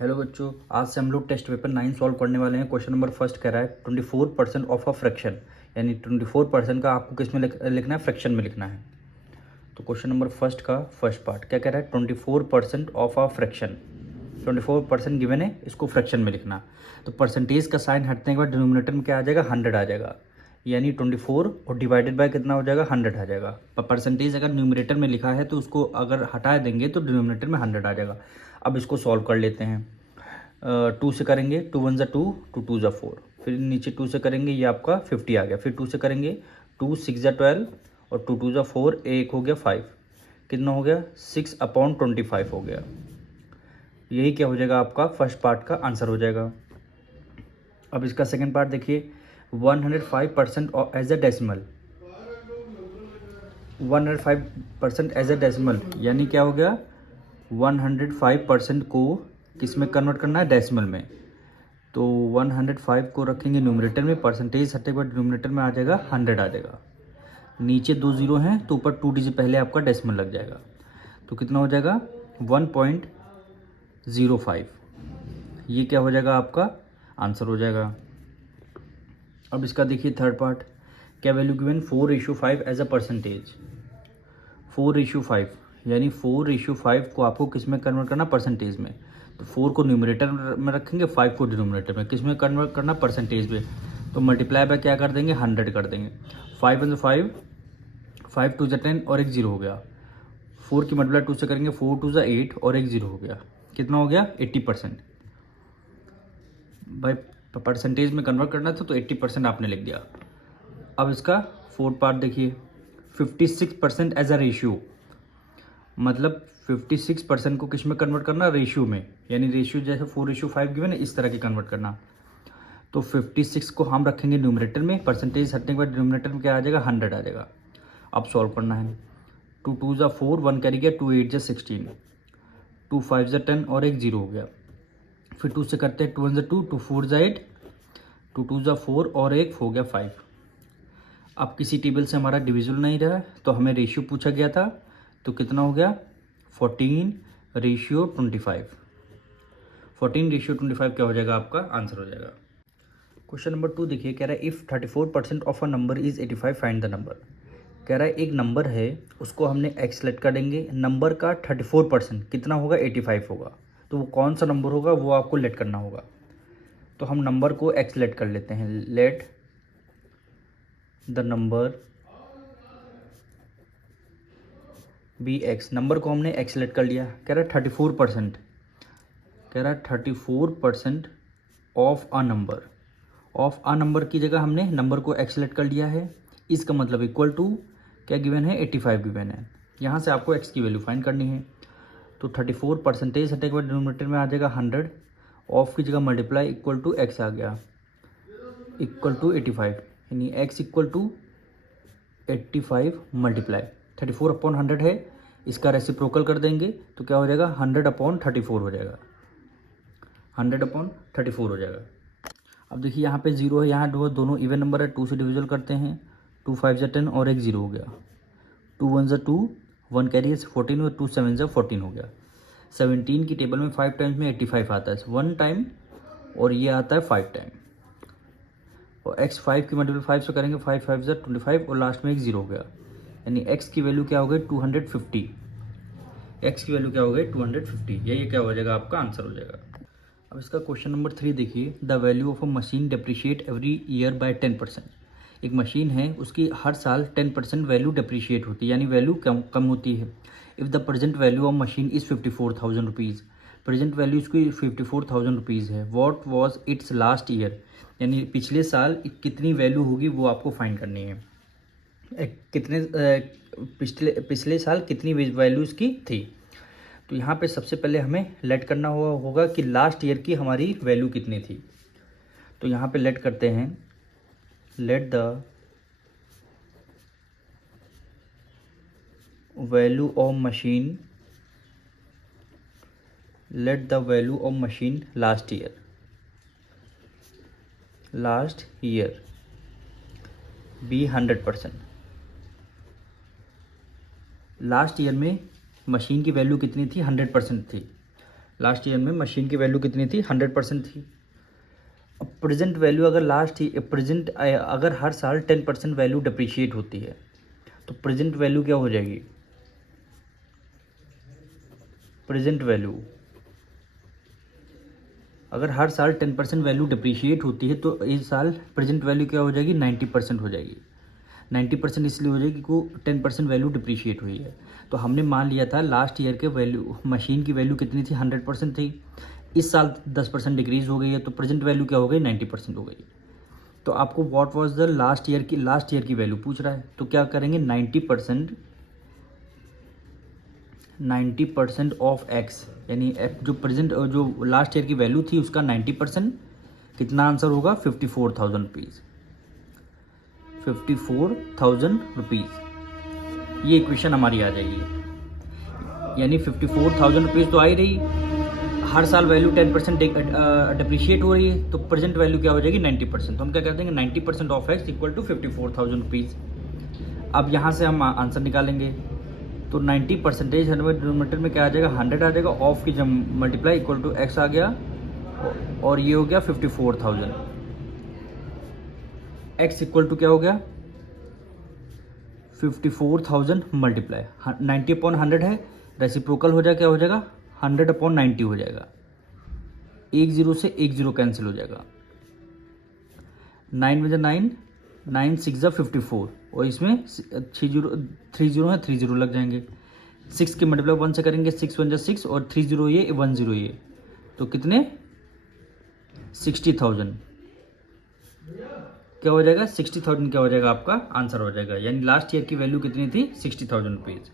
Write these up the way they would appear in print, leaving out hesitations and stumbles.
Hello बच्चों, आज से हम लोग टेस्ट पेपर 9 सॉल्व करने वाले हैं। क्वेश्चन नंबर फर्स्ट कह रहा है 24% ऑफ अ फ्रैक्शन, यानी 24% का आपको किस में लिखना है, फ्रैक्शन में लिखना है। तो क्वेश्चन नंबर फर्स्ट का फर्स्ट पार्ट क्या कह रहा है, 24% ऑफ अ फ्रैक्शन। 24% गिवन है, इसको फ्रैक्शन में लिखना। तो परसेंटेज का साइन हटने के बाद डिनोमिनेटर में क्या आ जाएगा, 100 आ जाएगा, यानी 24 और डिवाइडेड बाय कितना हो जाएगा, 100 आ जाएगा। पर परसेंटेज अगर न्यूमरेटर में लिखा है तो उसको अगर हटा देंगे तो डिनोमिनेटर में 100 आ जाएगा। अब इसको सॉल्व कर लेते हैं। 2 से करेंगे, 2 1 ज़ा 2, 2 2 ज़ा 4, फिर नीचे 2 से करेंगे, ये आपका 50 आ गया। फिर 2 से करेंगे, 2 6 ज़ा 12 और 2 2 ज़ा 4, एक हो गया 5, कितना हो गया 6/25 हो गया। यही क्या हो जाएगा, आपका फर्स्ट पार्ट का आंसर हो जाएगा। अब इसका सेकंड पार्ट देखिए, 105% as a decimal. 105% as a decimal यानी क्या हो गया, 105% को किस में कन्वर्ट करना है, डेसिमल में। तो 105 को रखेंगे न्यूमरेटर में, परसेंटेज हटने के बाद डिनोमिनेटर में आ जाएगा 100 आ जाएगा। नीचे 2 जीरो हैं तो ऊपर 2 डिजिट पहले आपका डेसिमल लग जाएगा। तो कितना हो जाएगा 1.05। ये क्या हो जाएगा, आपका आंसर हो जाएगा। अब इसका देखिए थर्ड पार्ट, क्या value given 4:5 as a percentage. 4:5 यानी 4:5 को आपको किस में कन्वर्ट करना, परसेंटेज में। तो 4 को न्यूमरेटर में रखेंगे, 5 को डिनोमिनेटर में, किस में कन्वर्ट करना, परसेंटेज में। तो मल्टीप्लाई बाय क्या कर देंगे, 100 कर देंगे। 5 1 5, 5 2 10 और एक जीरो हो गया। 4 की मल्टीप्लाई 2 से करेंगे, 4 2 8 और एक जीरो हो गया। कितना हो गया 80%। भाई परसेंटेज में कन्वर्ट करना था तो 80% आपने लिख दिया। अब इसका फोर्थ पार्ट देखिए, 56% एज अ रेशियो, मतलब 56% को किस में कन्वर्ट करना, रेशियो में। यानी रेशियो जैसे 4:5 गिवन है, इस तरह की कन्वर्ट करना। तो 56 को हम रखेंगे न्यूमरेटर में, परसेंटेज हटने के बाद डिनोमिनेटर में क्या आ जाएगा, 100 आ जाएगा। अब सॉल्व करना है। 2 2 ज़ा 4, 1 कैरी गया, 2 8 ज़ा 16, 2 5 ज़ा 10 और एक जीरो हो गया। फिर 2 से करते हैं, 2 1 ज़ा 2, 2 4 ज़ा 8, 2 2 ज़ा 4 और एक हो गया 5। अब किसी टेबल से हमारा डिविजल नहीं रहा तो हमें रेशियो पूछा गया था, तो कितना हो गया 14:25। 14:25 क्या हो जाएगा, आपका आंसर हो जाएगा। क्वेश्चन नंबर 2 देखिए, कह रहा है if 34% of a number is 85 find the number. कह रहा है एक नंबर है, उसको हमने एक्स सेलेक्ट कर देंगे, नंबर का 34% कितना होगा, 85 होगा। तो वो कौन सा नंबर होगा वो आपको लेट करना होगा। तो हम नंबर को एक्स सेलेक्ट कर लेते हैं, let the number be x. नंबर को हमने एक्स सेलेक्ट कर लिया। कह रहा है 34%, कह रहा है 34% of a number. Of a number की जगह हमने नंबर को एक्स सेलेक्ट कर लिया है। इसका मतलब इक्वल टू क्या गिवन है, 85 गिवन है। यहाँ से आपको एक्स की वैल्यू फाइंड करनी है। तो 34 परसेंटेज हटे के बाद डिनोमिनेटर में आ जाएगा 100, ऑफ की जगह मल्टीप्लाई इक्वल टू एक्स आ गया, इक्वल टू 85, यानी एक्स इक्वल टू 85 मल्टीप्लाई 34/100 है, इसका रेसिप्रोकल कर देंगे तो क्या हो जाएगा, 100/34 हो जाएगा, 100/34 हो जाएगा। अब देखिए यहाँ पे जीरो है, यहाँ दोनों इवन नंबर है, 2 से डिविजल करते हैं, 2 5 ज़ा 10 और एक जीरो हो गया, 2 1 ज़ा 2, 1 कैरी 14 और 2 7 ज़ा 14 हो गया। 17 की टेबल में 5 टाइम्स में 85 आता है, 1 टाइम, और ये आता है 5 टाइम। और x 5 की मल्टीपल 5 से करेंगे, 5 5 ज़ा 25 और लास्ट में एक जीरो हो गया, यानी x की वैल्यू क्या हो गई 250। x की वैल्यू क्या हो गई 250, ये क्या हो जाएगा, आपका आंसर हो जाएगा। अब इसका क्वेश्चन नंबर 3 देखिए, the value of a machine depreciate every year by 10%। एक मशीन है, उसकी हर साल 10% वैल्यू डेप्रिशिएट होती है, यानी वैल्यू कम होती है। If the present value of machine is 54,000 rupees, present value इसकी 54,000 रुपीज़ है। What was it's last year, यानी पिछले साल कितनी वैल्यू होगी वो आपको फाइंड करनी है। कितने पिछले साल कितनी वैल्यू इसकी थी। तो यहाँ पे सबसे पहले हमें लेट करना होगा कि लास्ट ईयर की हमारी वैल्यू कितनी थी। तो यहाँ पे लेट करते हैं, let the value of machine, let the value of machine last year be 100%। Last year में मशीन की वैल्यू कितनी थी, 100% थी। लास्ट ईयर में मशीन की वैल्यू कितनी थी, 100% थी। अब प्रेजेंट वैल्यू अगर अगर हर साल 10% वैल्यू डिप्रिशिएट होती है तो प्रेजेंट वैल्यू क्या हो जाएगी, प्रेजेंट वैल्यू अगर हर साल 10% वैल्यू डिप्रिशिएट होती है तो इस साल प्रेजेंट वैल्यू क्या हो जाएगी, 90% हो जाएगी। 90% इसलिए हो जाएगी क्योंकि 10% वैल्यू डिप्रिशिएट हुई है। तो हमने मान लिया था लास्ट ईयर के वैल्यू, मशीन की वैल्यू कितनी थी, 100% थी। इस साल 10% डिक्रीज हो गई है तो प्रेजेंट वैल्यू क्या हो गई, 90% हो गई। तो आपको what was the last year की वैल्यू पूछ रहा है, तो क्या करेंगे, 90% ऑफ एक्स, यानी जो लास्ट ईयर की वैल्यू थी उसका 90%, कितना आंसर होगा, 54,000 रुपीज़, 54,000 रुपीज़। ये इक्वेशन हमारी आ जाएगी, यानी 54,000 रुपीज़ तो आ ही रही, हर साल वैल्यू 10% डिप्रिशिएट हो रही है तो प्रेजेंट वैल्यू क्या हो जाएगी, 90%। तो हम क्या कर देंगे, 90% of x equal to 54,000 rupees. अब यहाँ से हम आंसर निकालेंगे तो 90% डिनोमिनेटर में क्या आ जाएगा, 100 आ जाएगा, ऑफ की जब मल्टीप्लाई इक्वल टू एक्स आ गया और ये हो गया 54,000। एक्स इक्वल टू क्या हो गया, 54,000 मल्टीप्लाई 90/100 है, रेसिप्रोकल हो जाएगा, क्या हो जाएगा, 100/90 हो जाएगा। एक जीरो से एक जीरो कैंसिल हो जाएगा, 9 में 9, 9 6 54 और इसमें 3 जीरो है, 3 जीरो लग जाएंगे। 6 के मल्टीप्लाई 1 से करेंगे, 6 1 6 और 3 जीरो ये 1 जीरो ये, तो कितने, 60,000 क्या हो जाएगा, 60,000 क्या हो जाएगा, आपका आंसर हो जाएगा। यानी लास्ट ईयर की वैल्यू कितनी थी, 60,000 रुपीज़।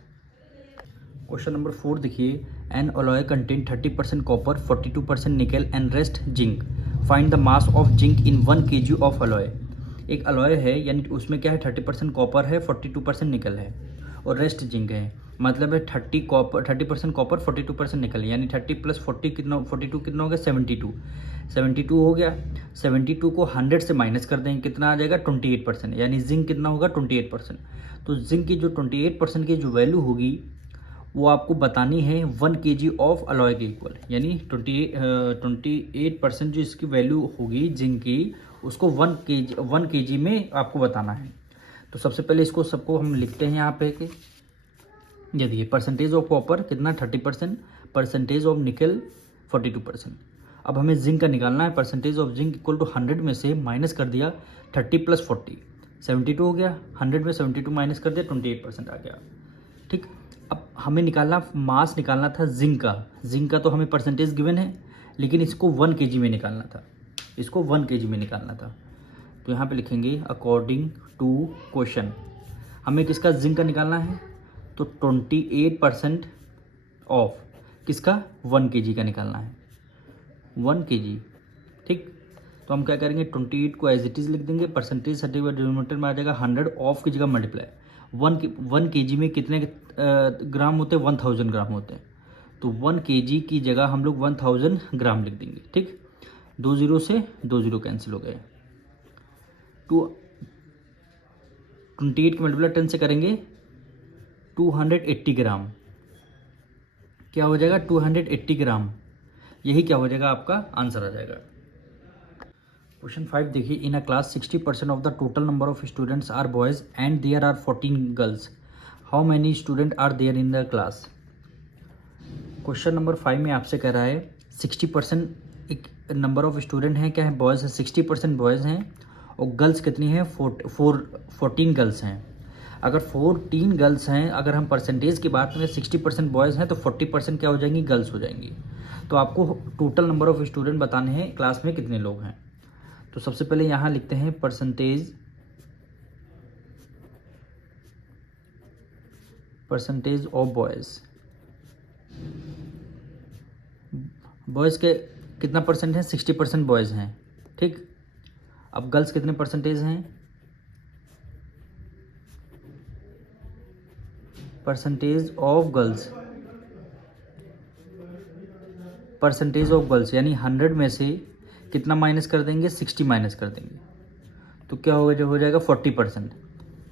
क्वेश्चन नंबर 4 देखिए, एन अलॉय कंटेन 30% कॉपर, 42% निकल and rest zinc, find the mass of zinc in 1 kg of alloy. एक अलॉय है, यानी उसमें क्या है, 30% कॉपर है, 42% निकल है और रेस्ट जिंक है, मतलब है 30% कॉपर 42% निकल, यानी 30 + 40 कितना, 42 कितना हो गया, 72 हो गया। 72 को 100 से माइनस कर देंगे, कितना आ जाएगा, 28%, यानी जिंक कितना होगा, 28%। तो जिंक की जो 28% की जो वैल्यू होगी वो आपको बतानी है 1 kg ऑफ अलॉय के इक्वल, यानी 28% जो इसकी वैल्यू होगी जिंक की, उसको 1 kg में आपको बताना है। तो सबसे पहले इसको सबको हम लिखते हैं यहाँ पे कि ये देखिए, परसेंटेज ऑफ कॉपर कितना, 30%, परसेंटेज ऑफ निकल 42%। अब हमें जिंक का निकालना है, percentage of zinc equal to 100 में से माइनस कर दिया 30 + 40, 72 हो गया, 100 में 72 माइनस कर दिया, 28% आ गया। ठीक, अब हमें मास निकालना था जिंक का तो हमें परसेंटेज गिवन है, लेकिन इसको 1 kg में निकालना था, तो यहाँ पे लिखेंगे अकॉर्डिंग टू क्वेश्चन, हमें किसका, जिंक का निकालना है, तो 28% ऑफ किसका, 1 kg का निकालना है, 1 kg। ठीक, तो हम क्या करेंगे, 28 को एज इट इज़ लिख देंगे, परसेंटेज हटे हुए डिनोमिनेटर में आ जाएगा 100, ऑफ की जगह मल्टीप्लाई, 1 kg में कितने ग्राम होते हैं, 1000 ग्राम होते हैं, तो 1 kg की जगह हम लोग 1000 ग्राम लिख देंगे। ठीक, 2 जीरो से 2 जीरो कैंसिल हो गए, 28 के मल्टीप्लाई 10 से करेंगे 280 ग्राम, क्या हो जाएगा, 280 ग्राम, यही क्या हो जाएगा, आपका आंसर आ जाएगा। क्वेश्चन 5 देखिए, in a class 60% of the total number of students are boys and there are 14 girls, how many student are there in the class. Question number 5 में आपसे कह रहा है 60% एक नंबर ऑफ स्टूडेंट हैं, क्या है, बॉयज़ है, 60% बॉयज़ हैं और गर्ल्स कितनी हैं, 14 गर्ल्स हैं। अगर 14 गर्ल्स हैं, अगर हम परसेंटेज की बात करें 60% बॉयज़ हैं तो 40% क्या हो जाएंगी, गर्ल्स हो जाएंगी। तो आपको टोटल नंबर ऑफ स्टूडेंट बताने हैं क्लास में कितने लोग हैं। तो सबसे पहले यहाँ लिखते हैं परसेंटेज ऑफ बॉयज़ के कितना परसेंट है, 60% बॉयज़ हैं। ठीक, अब गर्ल्स कितने परसेंटेज हैं, परसेंटेज ऑफ गर्ल्स यानी 100 में से कितना माइनस कर देंगे, 60 माइनस कर देंगे, तो क्या होगा, जो हो जाएगा 40%।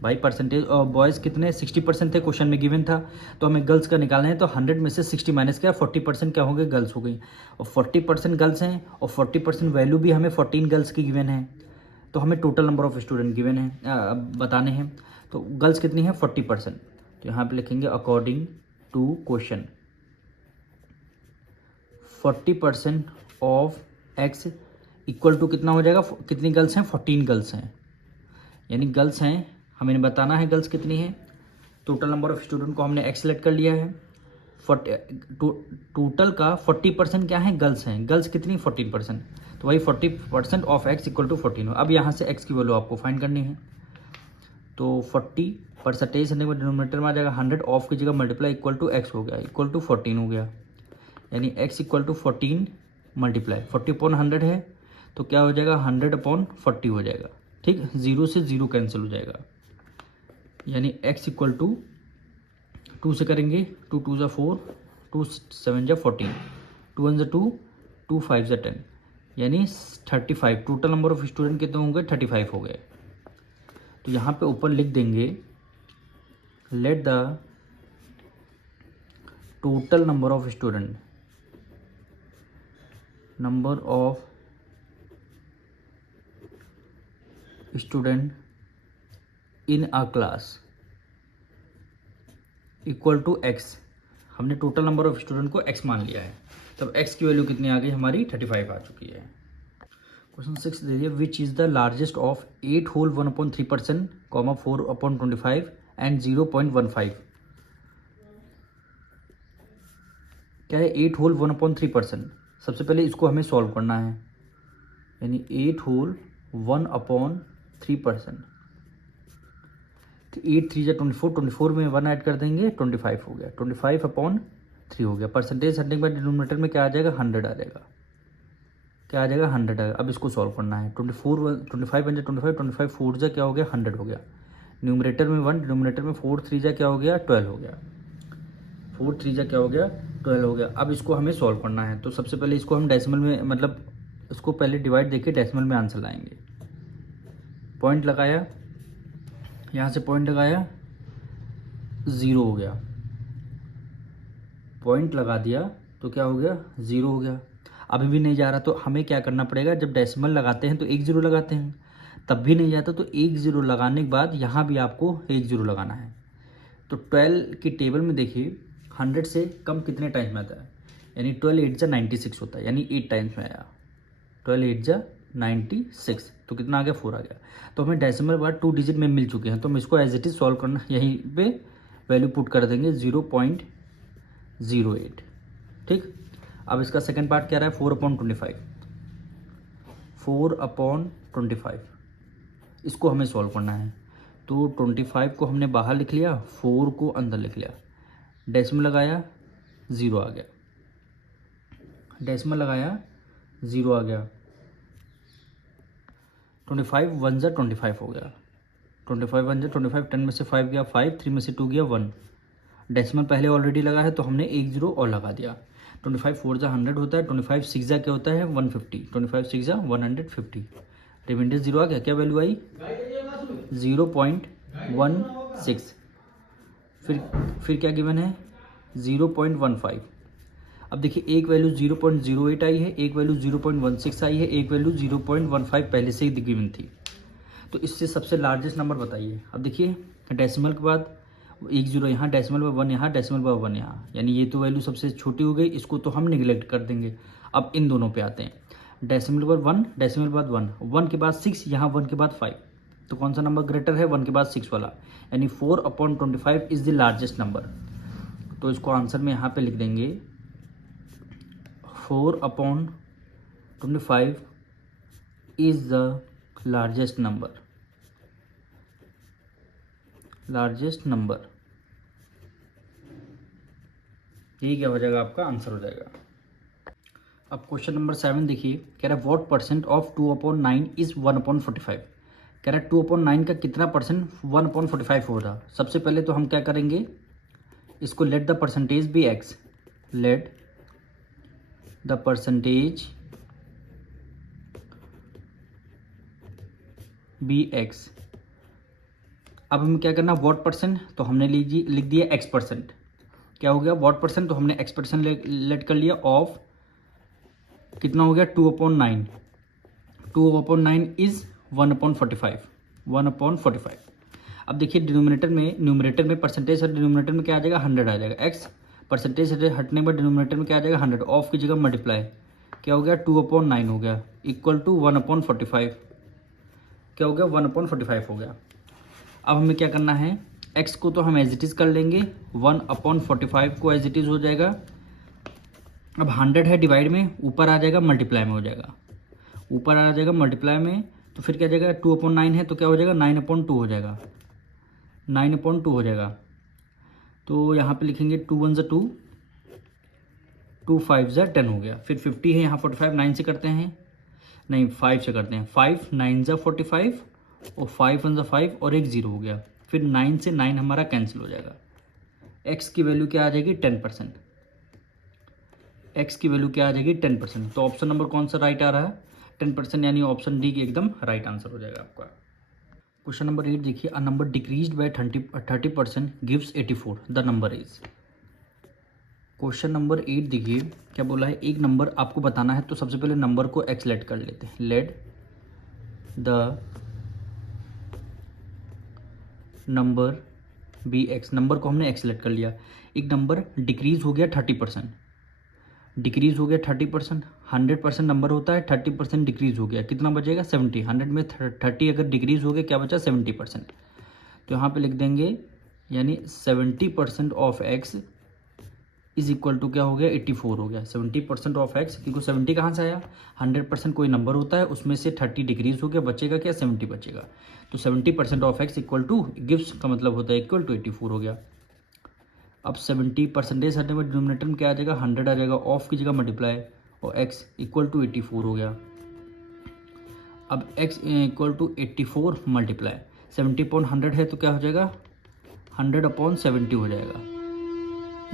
भाई परसेंटेज और बॉयज़ कितने 60% थे, क्वेश्चन में गिवन था, तो हमें गर्ल्स का निकालना है। तो 100 में से 60 माइनस किया, 40% क्या हो गए, गर्ल्स हो गई। और 40% गर्ल्स हैं और 40% वैल्यू भी हमें 14 गर्ल्स की गिवन है। तो हमें total number of student given है बताने हैं। तो गर्ल्स कितनी है 40%। तो यहाँ पे लिखेंगे according to question 40% of x equal to कितना हो जाएगा, कितनी गर्ल्स हैं, 14 गर्ल्स हैं। यानी गर्ल्स हैं, हमें बताना है गर्ल्स कितनी है। टोटल नंबर ऑफ स्टूडेंट को हमने एक्स सेलेक्ट कर लिया है। टोटल का 40% क्या है, गर्ल्स हैं। गर्ल्स कितनी 14%। तो वही 40% ऑफ एक्स इक्वल टू 14 हो। अब यहाँ से एक्स की वैल्यू आपको फाइंड करनी है। तो 40 परसेंटेज में डिनोमिनेटर में आ जाएगा 100, ऑफ की जगह मल्टीप्लाई इक्वल टू एक्स हो गया, इक्वल टू 14 हो गया। यानी एक्स इक्वल टू 14 मल्टीप्लाई 40/100 है, तो क्या हो जाएगा 100/40 हो जाएगा। ठीक, 0 से 0 कैंसिल हो जाएगा। यानी x इक्वल टू 2 से करेंगे, 2 2 = 4, 2 7 = 14, 2 1 = 2, 2 5 = 10, यानी 35। टोटल नंबर ऑफ स्टूडेंट कितने होंगे, 35 हो गए। तो यहाँ पे ऊपर लिख देंगे let the total number of student, number of student in a class equal to x. हमने टोटल नंबर ऑफ स्टूडेंट को x मान लिया है, तब x की वैल्यू कितनी आ गई हमारी, 35 आ चुकी है। क्वेश्चन 6 दे दिया, which is the largest of 8 whole 1/3%, 4/25 and 0.15। क्या है 8 होल 1/3%। सबसे पहले इसको हमें सॉल्व करना है। यानी 8 होल 1/3%, तो 8 3 = 24, 24 में 1 ऐड कर देंगे 25 हो गया, 25/3 हो गया। परसेंटेज हटने के बाद डिनोमिनेटर में क्या आ जाएगा, 100 आ जाएगा। क्या आ जाएगा, 100 आएगा। अब इसको सॉल्व करना है। 25 बन जाए 25, 25 4 जा क्या हो गया, 100 हो गया। न्यूमरेटर में 1, डिनोमिनेटर में 4 3 जा क्या हो गया, 12 हो गया। 4 3 जा क्या हो गया, 12 हो गया। अब इसको हमें सॉल्व करना है। तो सबसे पहले इसको हम डेसिमल में, मतलब इसको पहले डिवाइड देके डेसिमल में आंसर लाएंगे। पॉइंट लगाया, यहाँ से पॉइंट लगाया, 0 हो गया। पॉइंट लगा दिया तो क्या हो गया, 0 हो गया। अभी भी नहीं जा रहा, तो हमें क्या करना पड़ेगा, जब डेसिमल लगाते हैं तो 1 0 लगाते हैं, तब भी नहीं जाता तो 1 0 लगाने के बाद यहाँ भी आपको 1 0 लगाना है। तो 12 की टेबल में देखिए 100 से कम कितने टाइम्स में आता है, यानी 12 8 जा 96 होता है, यानी 8 टाइम्स में आया। 12 8 जा 96, तो कितना आ गया, 4 आ गया। तो हमें डेसिमल बाद 2 डिजिट में मिल चुके हैं, तो हम इसको एज इट इज सॉल्व करना, यहीं पे वैल्यू पुट कर देंगे 0.08। ठीक, अब इसका सेकंड पार्ट क्या रहा है, 4/25, 4/25 इसको हमें सॉल्व करना है। तो 25 को हमने बाहर लिख लिया, 4 को अंदर लिख लिया, डेसिमल लगाया 0 आ गया, डेसिमल लगाया 0 आ गया। 25 1 जा 25 हो गया, 25 1 जा 25, 10 में से 5 गया 5, 3 में से 2 गया 1। डेसिमल पहले ऑलरेडी लगा है तो हमने 1 0 और लगा दिया। 25 4 जा 100 होता है, 25 6 जा क्या होता है 150, 25 6 जा 150, रिमाइंडर 0 आ गया। क्या वैल्यू आई, 0.16। फिर क्या गिवन है, 0.15। अब देखिए एक वैल्यू 0.08 आई है, एक वैल्यू 0.16 आई है, एक वैल्यू 0.15 पहले से ही गिवन थी। तो इससे सबसे लार्जेस्ट नंबर बताइए। अब देखिए डेसिमल के बाद 1 0 यहाँ, डेसिमल में 1 यहाँ, डेसिमल में 1 यहाँ, यानी ये तो वैल्यू सबसे छोटी हो गई, इसको तो हम निगलेक्ट कर देंगे। अब इन दोनों पे आते हैं, डेसिमल के बाद 1, डेसिमल के बाद 1, 1 के बाद 6, यहाँ 1 के बाद 5, तो कौन सा नंबर ग्रेटर है, 1 के बाद 6 वाला, यानी 4/25 इज द लार्जेस्ट नंबर। तो इसको आंसर में यहाँ पे लिख देंगे 4/25 is the largest number, largest number. यही क्या हो जाएगा, आपका आंसर हो जाएगा। अब क्वेश्चन नंबर 7 देखिए, कह रहा है व्हाट परसेंट ऑफ 2/9 इज 1/45। कह रहा है 2/9 का कितना परसेंट 1/45 हो रहा। सबसे पहले तो हम क्या करेंगे, इसको let the percentage be x, let the percentage be x. अब हमें क्या करना, वॉट परसेंट, तो हमने लिख दिया एक्स परसेंट। क्या हो गया, वॉट परसेंट, तो हमने एक्स परसेंट लेट कर लिया ऑफ कितना हो गया 2/9। 2/9 इज 1/45, 1/45। अब देखिए न्यूमरेटर में परसेंटेज है, डिनोमिनेटर में क्या आ जाएगा 100 आ जाएगा। एक्स परसेंटेज हटने पर डिनोमिनेटर में क्या आ जाएगा 100, ऑफ की जगह मल्टीप्लाई, क्या हो गया 2/9 हो गया इक्वल टू 1/45, क्या हो गया 1/45 हो गया। अब हमें क्या करना है, x को तो हम एज इट इज़ कर लेंगे, 1/45 को एज इट इज़ हो जाएगा। अब 100 है डिवाइड में, ऊपर आ जाएगा मल्टीप्लाई में हो जाएगा, ऊपर आ जाएगा मल्टीप्लाई में, तो फिर क्या जाएगा 2/9 है तो क्या हो जाएगा 9/2 हो जाएगा, 9/2 हो जाएगा। तो यहाँ पे लिखेंगे 2 1 ज़ा 2, 2 5 ज़ा 10 हो गया। फिर 50 है यहाँ 45 9 से करते हैं, नहीं 5 से करते हैं, 5 9 ज़ा 45 और 5 1 ज़ा 5 और एक 0 हो गया। फिर 9 से 9 हमारा कैंसिल हो जाएगा। x की वैल्यू क्या आ जाएगी 10%, x की वैल्यू क्या आ जाएगी 10%। तो ऑप्शन नंबर कौन सा राइट आ रहा है 10%, यानी ऑप्शन डी की एकदम राइट आंसर हो जाएगा आपका। क्वेश्चन नंबर 8 देखिए, a number decreased bye 30% gives 84, the number is. Question number 8 देखिए क्या बोला है, एक नंबर आपको बताना है, तो सबसे पहले नंबर को एक्स लेट कर लेते हैं। Let the number be x, नंबर को हमने एक्स लेट कर लिया। एक नंबर डिक्रीज हो गया 30%, डिक्रीज हो गया 30%, 100% नंबर होता है, 30% डिक्रीज हो गया, कितना बचेगा 70। 100 में 30 अगर डिक्रीज हो गया क्या बचा 70%। तो यहाँ पे लिख देंगे यानी 70% of x is equal to क्या हो गया 84 हो गया। 70% ऑफ एक्स, क्योंकि 70 कहाँ से आया, 100% कोई नंबर होता है, उसमें से 30 डिक्रीज हो गया, बचेगा क्या 70 बचेगा। तो 70% of x equal two gives का मतलब होता है इक्वल टू 84 हो गया। अब 70% हटने में डिनोमिनेटर में क्या आ जाएगा 100 आ जाएगा, ऑफ की जगह मल्टीप्लाई और x इक्वल टू 84 हो गया। अब x इक्वल टू 84 मल्टीप्लाई 70/100 है तो क्या हो जाएगा 100/70 हो जाएगा।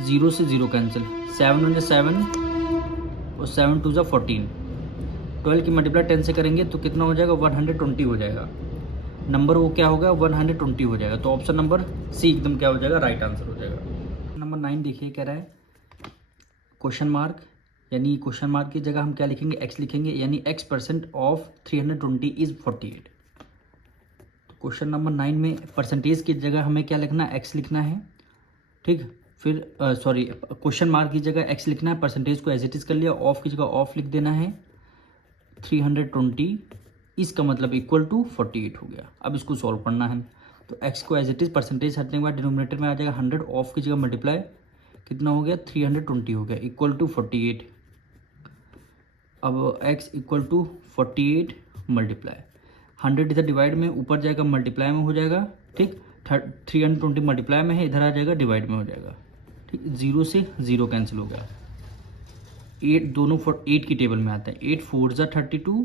0 से 0 कैंसिल, 7 1 7 और 7 2 14, 12 की मल्टीप्लाई 10 से करेंगे तो कितना हो जाएगा 120 हो जाएगा। नंबर वो क्या होगा 120 हो जाएगा। तो ऑप्शन नंबर सी एकदम क्या हो जाएगा राइट आंसर हो जाएगा। नंबर 9 देखिए क्या रहा है, क्वेश्चन मार्क, यानी क्वेश्चन मार्क की जगह हम क्या लिखेंगे x लिखेंगे, यानी x% ऑफ 320 इज 48। तो क्वेश्चन नंबर 9 में परसेंटेज की जगह हमें क्या लिखना है x लिखना है, ठीक। फिर सॉरी क्वेश्चन मार्क की जगह x लिखना है, परसेंटेज को एज इट इज कर लिया, ऑफ की जगह ऑफ लिख देना है, 320 इसका मतलब इक्वल टू 48 हो गया। अब इसको सॉल्व करना है, तो x को एज इट इज परसेंटेज हटने के बाद डिनोमिनेटर में आ जाएगा 100, ऑफ की जगह मल्टीप्लाई कितना हो गया 320 हो गया इक्वल टू 48। अब x इक्वल टू 48 मल्टीप्लाई 100 इधर डिवाइड में ऊपर जाएगा मल्टीप्लाई में हो जाएगा, ठीक। 320 मल्टीप्लाई में है, इधर आ जाएगा डिवाइड में हो जाएगा, ठीक। 0 से 0 कैंसिल हो गया। 8 दोनों 8 की टेबल में आता है, 8 4 ज़ा 32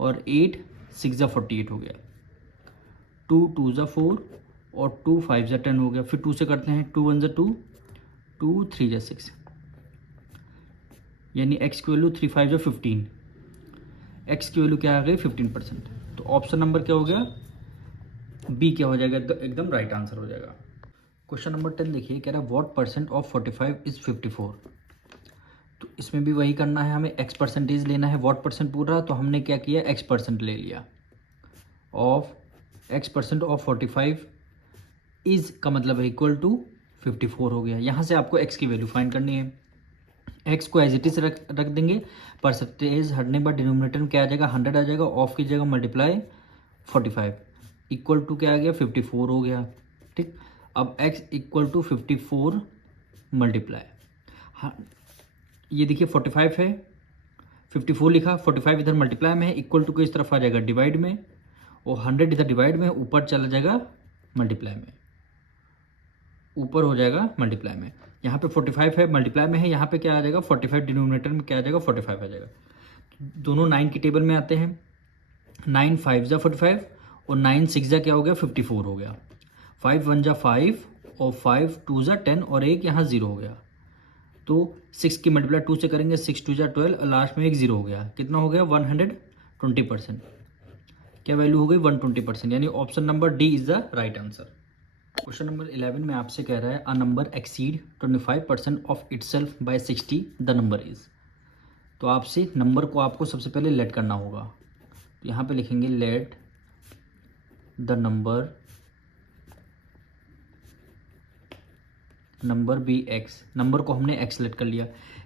और 8 6 ज़ा 48 हो गया। 2 2 ज़ा 4 और 2 5 ज़ा 10 हो गया। फिर 2 से करते हैं, 2 1 ज़ा 2, 2 3 ज़ा 6, यानी x की वैल्यू 3 5 ज़ा 15, x की वैल्यू क्या आ गई 15%। तो ऑप्शन नंबर क्या हो गया बी क्या हो जाएगा एकदम राइट आंसर हो जाएगा। क्वेश्चन नंबर 10 देखिए कह रहा है व्हाट परसेंट ऑफ 45 इज 54। तो इसमें भी वही करना है, हमें x परसेंटेज लेना है, व्हाट परसेंट पूरा, तो हमने क्या किया x% ले लिया, ऑफ x% ऑफ 45 इज का मतलब है इक्वल टू 54 हो गया। यहाँ से आपको x की वैल्यू फाइंड करनी है, x को एज इट इज रख देंगे, परसेंटेज हटने पर डिनोमिनेटर में क्या आ जाएगा 100 आ जाएगा, ऑफ की जगह मल्टीप्लाई 45 इक्वल टू क्या आ गया 54 हो गया, ठीक। अब x इक्वल टू 54 मल्टीप्लाई, हाँ ये देखिए 45 है 54 लिखा, 45 इधर मल्टीप्लाई में है, इक्वल टू को इस तरफ आ जाएगा डिवाइड में, और 100 इधर डिवाइड में ऊपर चला जाएगा मल्टीप्लाई में, ऊपर हो जाएगा मल्टीप्लाई में। यहाँ पे 45 है मल्टीप्लाई में है, यहाँ पे क्या आ जाएगा 45 डिनोमिनेटर में क्या आ जाएगा 45 आ जाएगा। दोनों 9 की टेबल में आते हैं, 9 5 ज़ा 45 और 9 6 ज़ा क्या हो गया 54 हो गया, 5 1 ज़ा 5 और 5 2 ज़ा 10 और एक यहाँ 0 हो गया। तो 6 की मल्टीप्लाई 2 से करेंगे, 6 2 ज़ा 12 और लास्ट में एक 0 हो गया, कितना हो गया 120%। क्या वैल्यू हो गई 120%, यानी option number D is the right answer. Question number 11 में आपसे कह रहा है a number exceed 25% of itself by 60 the number is. तो आपसे नंबर को आपको सबसे पहले लेट करना होगा। तो यहाँ पे लिखेंगे let the number be x. नंबर को हमने एक्स लेट कर लिया।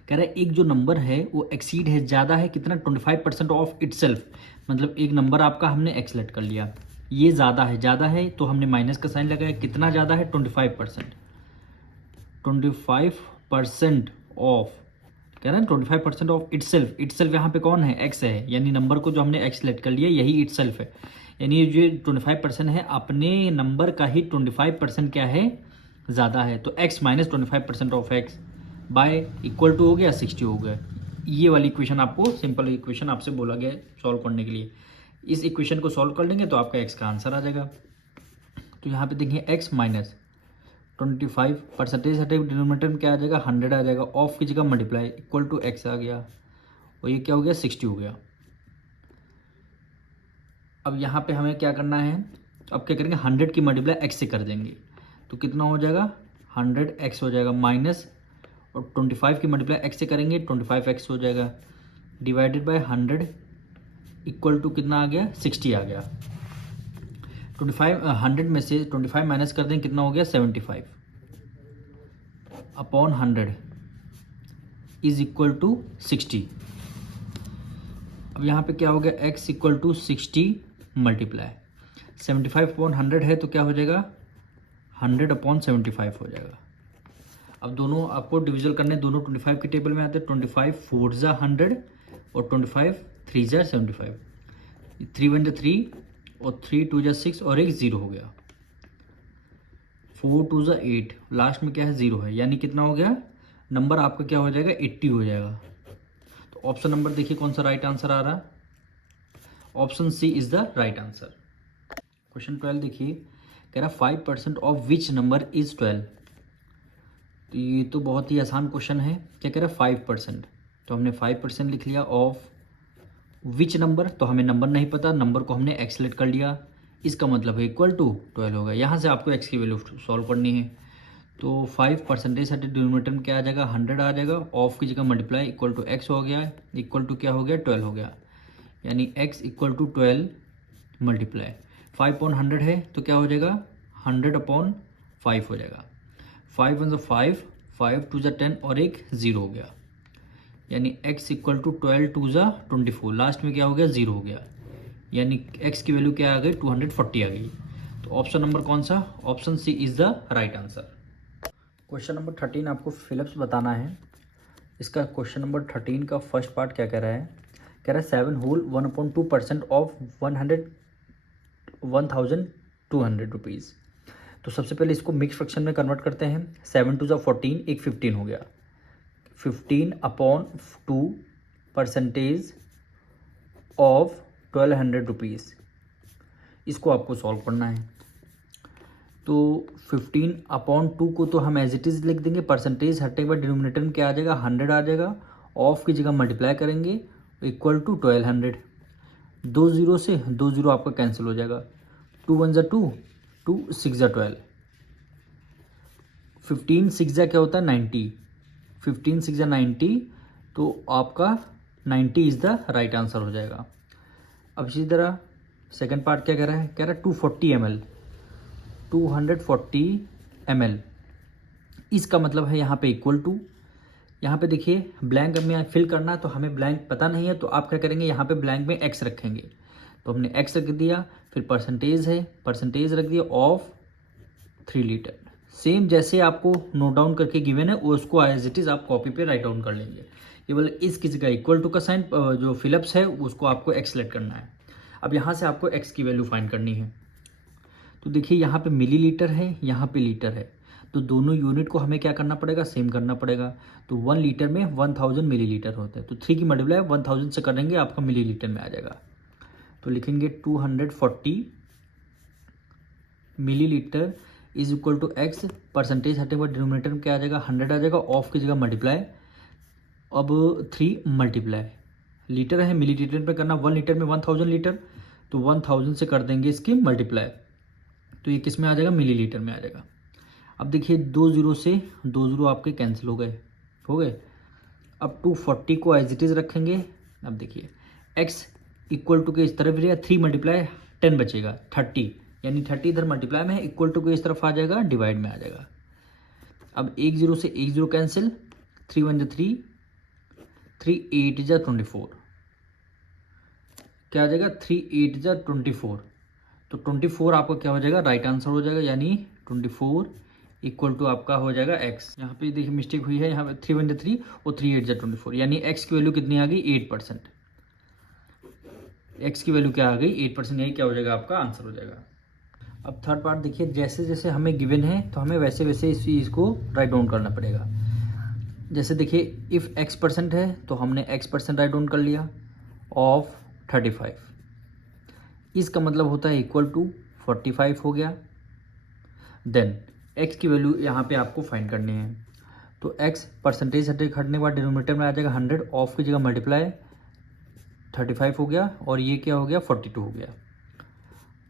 कह रहा है एक जो नंबर है वो एक्सीड है, ज़्यादा है कितना 25% ऑफ इटसेल्फ, मतलब एक नंबर आपका हमने एक्स लेट कर लिया, ये ज़्यादा है तो हमने माइनस का साइन लगाया। कितना ज़्यादा है 25%, 25% ऑफ, कह रहा है 25% ऑफ इटसेल्फ। इटसेल्फ यहाँ पे कौन है, एक्स है, यानी नंबर को जो हमने एक्स लेट कर लिया यही इटसेल्फ है। यानी ये जो 25% है अपने नंबर का ही 25% क्या है, ज़्यादा है। तो x minus 25% of x by equal to हो गया 60 हो गया। ये वाली इक्वेशन आपको, सिंपल इक्वेशन आपसे बोला गया है सॉल्व करने के लिए। इस इक्वेशन को सॉल्व कर लेंगे तो आपका x का आंसर आ जाएगा। तो यहाँ पे देखिए x माइनस 25 परसेंटेज हटे, डिनोमिनेटर में क्या आ जाएगा 100 आ जाएगा, ऑफ की जगह मल्टीप्लाई इक्वल टू x आ गया, और ये क्या हो गया 60 हो गया। अब यहाँ पे हमें क्या करना है, अब क्या करेंगे 100 की मल्टीप्लाई x से कर देंगे, तो कितना हो जाएगा 100x हो जाएगा, माइनस और 25 की मल्टीप्लाई x से करेंगे 25x हो जाएगा, डिवाइडेड बाय 100 इक्वल टू कितना आ गया 60 आ गया। 100 में से 25 माइनस कर दें कितना हो गया 75 अपॉन 100 इज इक्वल टू 60। अब यहाँ पे क्या हो गया x equal to 60 multiply 75 upon 100 है तो क्या हो जाएगा 100 अपॉन 75 हो जाएगा। अब दोनों आपको डिविजल करने, दोनों 25 के टेबल में आते हैं। 25 4 जा 100 और 25 3 जा 75, 3 1 जा 3 और 3 2 जा 6 और एक 0 हो गया, 4 2 जा 8, लास्ट में क्या है 0 है, यानी कितना हो गया नंबर आपका क्या हो जाएगा 80 हो जाएगा। तो ऑप्शन नंबर देखिए कौन सा राइट आंसर आ रहा है, option C is the right answer. Question 12 देखिए, कह रहा 5% ऑफ विच नंबर इज 12। तो ये तो बहुत ही आसान क्वेश्चन है। क्या कह रहा है 5%, तो हमने 5% लिख लिया, ऑफ विच नंबर, तो हमें नंबर नहीं पता, नंबर को हमने एक्स लेट कर लिया, इसका मतलब है इक्वल टू 12 होगा। यहाँ से आपको एक्स की वैल्यू सॉल्व करनी है। तो 5% हटे, डिनोमिनेटर में क्या आ जाएगा 100 आ जाएगा, ऑफ की जगह मल्टीप्लाई इक्वल टू एक्स हो गया, इक्वल टू क्या हो गया 12 हो गया, यानी x equal to 12 multiply 5 upon 100 है तो क्या हो जाएगा 100 अपॉन 5 हो जाएगा, 5 1 5, 5 2 10 और एक 0 हो गया, यानी x इक्वल टू 12 2 24, लास्ट में क्या हो गया 0 हो गया, यानी x की वैल्यू क्या आ गई 240 आ गई। तो ऑप्शन नंबर कौन सा, option C is the right answer. Question number 13 आपको फिलिप्स बताना है। इसका क्वेश्चन नंबर 13 का फर्स्ट पार्ट क्या कह रहा है, कह रहा है 7 होल 1/2% ऑफ 1200 रुपीज़। तो सबसे पहले इसको मिक्स फ्रैक्शन में कन्वर्ट करते हैं। 7 2 14, एक 15 हो गया, 15 अपॉन 2% ऑफ 1200 रुपीज़, इसको आपको सॉल्व करना है। तो 15 अपॉन 2 को तो हम एज इट इज़ लिख देंगे, परसेंटेज हटने के बाद डिनोमिनेटर में क्या आ जाएगा 100 आ जाएगा, ऑफ की जगह मल्टीप्लाई करेंगे इक्वल टू 1200, 2 0 से 2 0 आपका कैंसिल हो जाएगा, 2 1 2, 2 6 12, 15 6 क्या होता है 90, 15 6 90, तो आपका 90 इज़ द राइट आंसर हो जाएगा। अब इसी तरह सेकंड पार्ट क्या कह रहा है, कह रहा है 240 ml, 240 ml, इसका मतलब है यहाँ पे इक्वल टू, यहाँ पे देखिए ब्लैंक में फिल करना है तो हमें ब्लैंक पता नहीं है, तो आप क्या करेंगे यहाँ पे ब्लैंक में x रखेंगे, तो हमने x रख दिया, फिर परसेंटेज है, परसेंटेज रख दिया ऑफ 3 लीटर, सेम जैसे आपको नोट डाउन करके गिवन है उसको एज इट इज़ आप कॉपी पे राइट डाउन कर लेंगे। ये बोले इस किसी का इक्वल टू का साइन जो फिलिप्स है उसको आपको x लेट करना है। अब यहाँ से आपको x की वैल्यू फाइंड करनी है। तो देखिए यहाँ पे मिलीलीटर है, यहाँ पे लीटर है, तो दोनों यूनिट को हमें क्या करना पड़ेगा, सेम करना पड़ेगा। तो 1 लीटर में 1000 मिलीलीटर होता है, तो 3 की मल्टीप्लाई 1000 से करेंगे आपका मिलीलीटर में आ जाएगा। तो लिखेंगे 240 millilitre is equal to x, percentage हटे हुए डिनोमिनेटर में क्या आ जाएगा 100 आ जाएगा, ऑफ की जगह मल्टीप्लाई, अब 3 मल्टीप्लाई, लीटर है मिलीलीटर पे करना, 1 लीटर में 1000 लीटर, तो 1000 से कर देंगे इसकी मल्टीप्लाई, तो ये किस में आ जाएगा, मिलीलीटर में आ जाएगा। अब देखिए 2 जीरो से 2 जीरो आपके कैंसिल हो गए। अब 240 को एज इट इज़ रखेंगे। अब देखिए x इक्वल टू के इस तरफ रहेगा, 3 मल्टीप्लाई 10 बचेगा 30, यानी 30 इधर मल्टीप्लाई में है, इक्वल टू के इस तरफ आ जाएगा, डिवाइड में आ जाएगा। अब 1 जीरो से 1 जीरो कैंसिल, 3 1 3, 3 8 जा 24, क्या आ जाएगा 3 8 जा 24, तो 24 आपका क्या हो जाएगा, राइट आंसर हो जाएगा, यानी 24 इक्वल टू आपका हो जाएगा x। यहाँ पे देखिए मिस्टेक हुई है, यहाँ पे 3 1 3 और 3 8 जा 24, यानी x की वैल्यू कितनी आ गई, 8%। x की वैल्यू क्या आ गई, 8%, यही क्या हो जाएगा, आपका आंसर हो जाएगा। अब थर्ड पार्ट देखिए, जैसे जैसे हमें गिवन है तो हमें वैसे वैसे इस चीज़ को राइट डाउन करना पड़ेगा। जैसे देखिए इफ़ x% है तो हमने x% राइट डाउन कर लिया ऑफ 35, इसका मतलब होता है इक्वल टू 45 हो गया। देन x की वैल्यू यहाँ पे आपको फाइंड करनी है, तो x परसेंटेज हटेने के बाद डिनोमिनेटर में आ जाएगा 100, ऑफ की जगह मल्टीप्लाई 35 हो गया, और ये क्या हो गया 42 हो गया।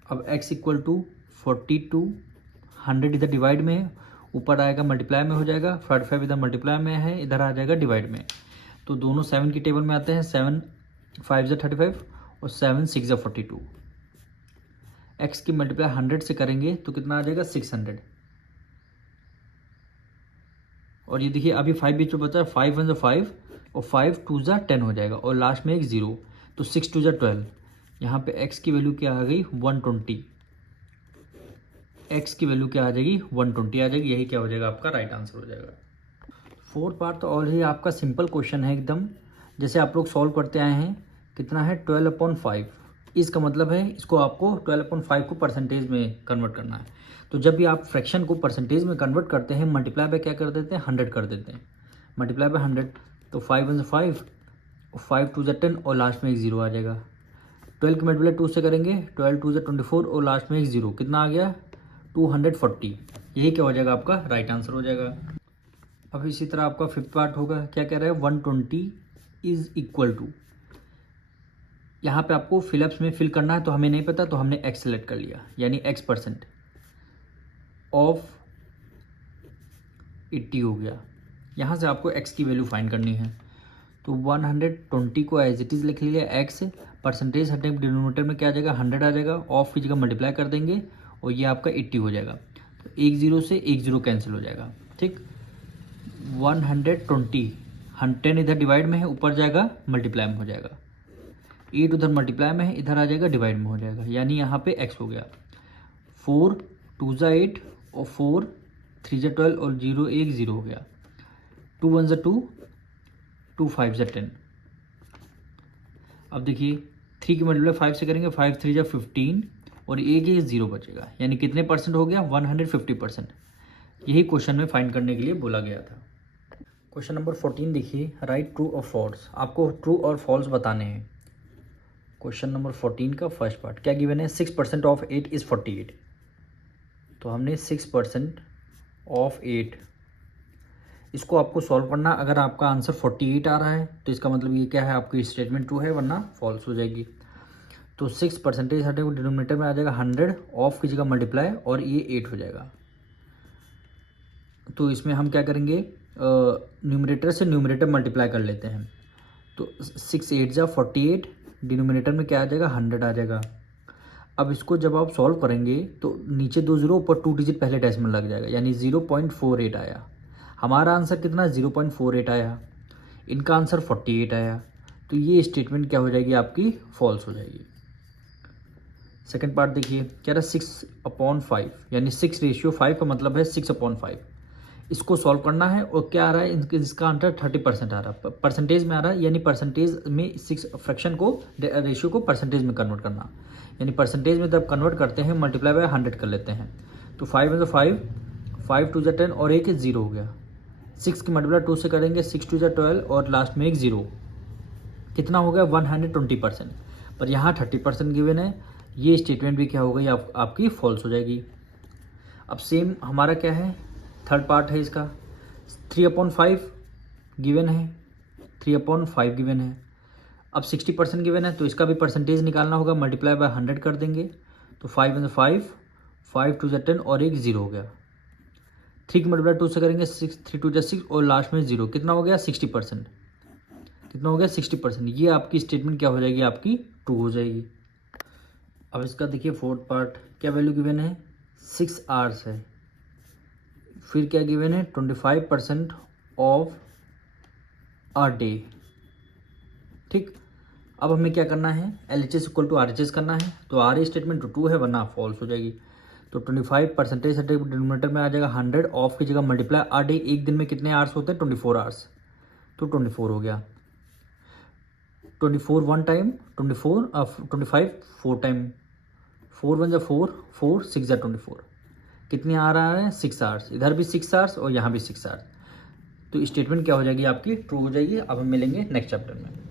अब x इक्वल टू 42, 100 इधर डिवाइड में है, ऊपर आएगा मल्टीप्लाई में हो जाएगा, 45 इधर मल्टीप्लाई में है, इधर आ जाएगा डिवाइड में, तो दोनों 7 की टेबल में आते हैं, 7 5 जा 35 और 7 6 जा 42। x की मल्टीप्लाई 100 से करेंगे तो कितना आ जाएगा 600, और ये देखिए अभी 5 बीच में बचा है, 5 1 जा 5 और 5 2 जा 10 हो जाएगा, और लास्ट में एक 0, तो 6 2 जा 12। यहाँ पे x की वैल्यू क्या आ गई 120, x की वैल्यू क्या आ जाएगी 120 आ जाएगी, यही क्या हो जाएगा, आपका राइट आंसर हो जाएगा। फोर्थ पार्ट तो ऑलरेडी आपका सिंपल क्वेश्चन है एकदम, जैसे आप लोग सॉल्व करते आए हैं। कितना है 12/5, इसका मतलब है इसको आपको 12/5 को परसेंटेज में कन्वर्ट करना है। तो जब भी आप फ्रैक्शन को परसेंटेज में कन्वर्ट करते हैं, मल्टीप्लाई बाय क्या कर देते हैं 100 कर देते हैं, मल्टीप्लाई बाय 100, तो 5 1 5, 5 2 जा 10 और लास्ट में एक 0 आ जाएगा। 12 की मल्टीप्लाई 2 से करेंगे, 12 2 जा 24 और लास्ट में एक 0, कितना आ गया 240, यही क्या हो जाएगा, आपका राइट आंसर हो जाएगा। अब इसी तरह आपका फिफ्थ पार्ट होगा, क्या कह रहा है 120 इज इक्वल टू, यहाँ पे आपको फिलअप्स में फिल करना है, तो हमें नहीं पता तो हमने x सेलेक्ट कर लिया, यानी x% ऑफ 80 हो गया। यहाँ से आपको x की वैल्यू फाइंड करनी है, तो 120 को एज इट इज़ लिख लिया, x परसेंटेज हटे डिनोमिनेटर में क्या आ जाएगा 100 आ जाएगा, ऑफ की जगह मल्टीप्लाई कर देंगे और ये आपका 80 हो जाएगा, तो 1 0 से 1 0 कैंसिल हो जाएगा, ठीक। 120, 10 इधर डिवाइड में है, ऊपर जाएगा मल्टीप्लाई में हो जाएगा, 8 उधर मल्टीप्लाई में है, इधर आ जाएगा डिवाइड में हो जाएगा, यानी यहाँ पे x हो गया। 4 2 जा 8 और 4 3 जा 12 और 0 1 0 हो गया। 2 1 जा 2, 2 5 जा 10। अब देखिए 3 की मल्टीप्लाई 5 से करेंगे, 5 3 जा 15 और एक 0 बचेगा, यानी कितने परसेंट हो गया 150%। यही क्वेश्चन में फाइंड करने के लिए बोला गया था। क्वेश्चन नंबर 14 देखिए, राइट ट्रू और फॉल्स, आपको ट्रू और फॉल्स बताने हैं। क्वेश्चन नंबर 14 का फर्स्ट पार्ट क्या गिवन है, 6% ऑफ 8 इज़ 48, तो हमने 6% ऑफ 8, इसको आपको सॉल्व करना। अगर आपका आंसर 48 आ रहा है तो इसका मतलब ये क्या है, आपकी स्टेटमेंट ट्रू है, वरना फॉल्स हो जाएगी। तो 6% हटे डिनोमिनेटर में आ जाएगा 100, ऑफ की जगह मल्टीप्लाई और ये 8 हो जाएगा। तो इसमें हम क्या करेंगे, न्यूमरेटर से न्यूमरेटर मल्टीप्लाई कर लेते हैं, तो 6 8 जा 48, डिनोमिनेटर में क्या आ जाएगा 100 आ जाएगा। अब इसको जब आप सॉल्व करेंगे तो नीचे 2 0, ऊपर 2 डिजिट पहले डेसिमल लग जाएगा, यानी 0.48 आया। हमारा आंसर कितना 0.48 आया, इनका आंसर 48 आया, तो ये स्टेटमेंट क्या हो जाएगी, आपकी फॉल्स हो जाएगी। सेकंड पार्ट देखिए, क्या रहा 6/5, यानी 6:5 का मतलब है 6/5, इसको सॉल्व करना है। और क्या आ रहा है, इसका आंसर 30% आ रहा है, परसेंटेज में आ रहा है, यानी परसेंटेज में 6 फ्रैक्शन को रेशियो को परसेंटेज में कन्वर्ट करना, यानी परसेंटेज में जब कन्वर्ट करते हैं मल्टीप्लाई बाय 100 कर लेते हैं, तो 5 1 5, 5 2 जा 10 और एक 0 हो गया। 6 की मल्टीप्लाई 2 से करेंगे, 6 2 जा 12 और लास्ट में एक 0, कितना हो गया 120%, पर यहाँ 30% गिवन है, ये स्टेटमेंट भी क्या हो गई, आपकी फॉल्स हो जाएगी। अब सेम हमारा क्या है, थर्ड पार्ट है इसका, 3/5 गिवन है, 3/5 गिवन है। अब 60% गिवन है, तो इसका भी परसेंटेज निकालना होगा, मल्टीप्लाई बाय 100 कर देंगे, तो 5 1 5, 5 2 10 और एक 0 हो गया। 3 मल्टीप्लाई 2 से करेंगे 6, 3 2 6 और लास्ट में 0, कितना हो गया 60%। कितना हो गया 60%। ये आपकी स्टेटमेंट क्या हो जाएगी, आपकी ट्रू हो जाएगी। अब इसका देखिए फोर्थ पार्ट, क्या वैल्यू गिवन है 6 आवर्स है, फिर क्या गिवन है 25% ऑफ अ डे। ठीक, अब हमें क्या करना है, LHS इक्वल टू RHS करना है। तो आर स्टेटमेंट तो ट्रू है वरना फॉल्स हो जाएगी। तो 25% डिनोमिनेटर में आ जाएगा 100, ऑफ की जगह मल्टीप्लाई अ डे। एक दिन में कितने आवर्स होते हैं 24 आवर्स, तो 24 हो गया। 24 वन टाइम 24, 25 4 टाइम, 4 1 4, 4 6 24, कितने आ रहा है 6 आवर्स। इधर भी 6 आवर्स और यहाँ भी 6 आवर्स। तो स्टेटमेंट क्या हो जाएगी आपकी ट्रू हो जाएगी। अब हम मिलेंगे नेक्स्ट चैप्टर में।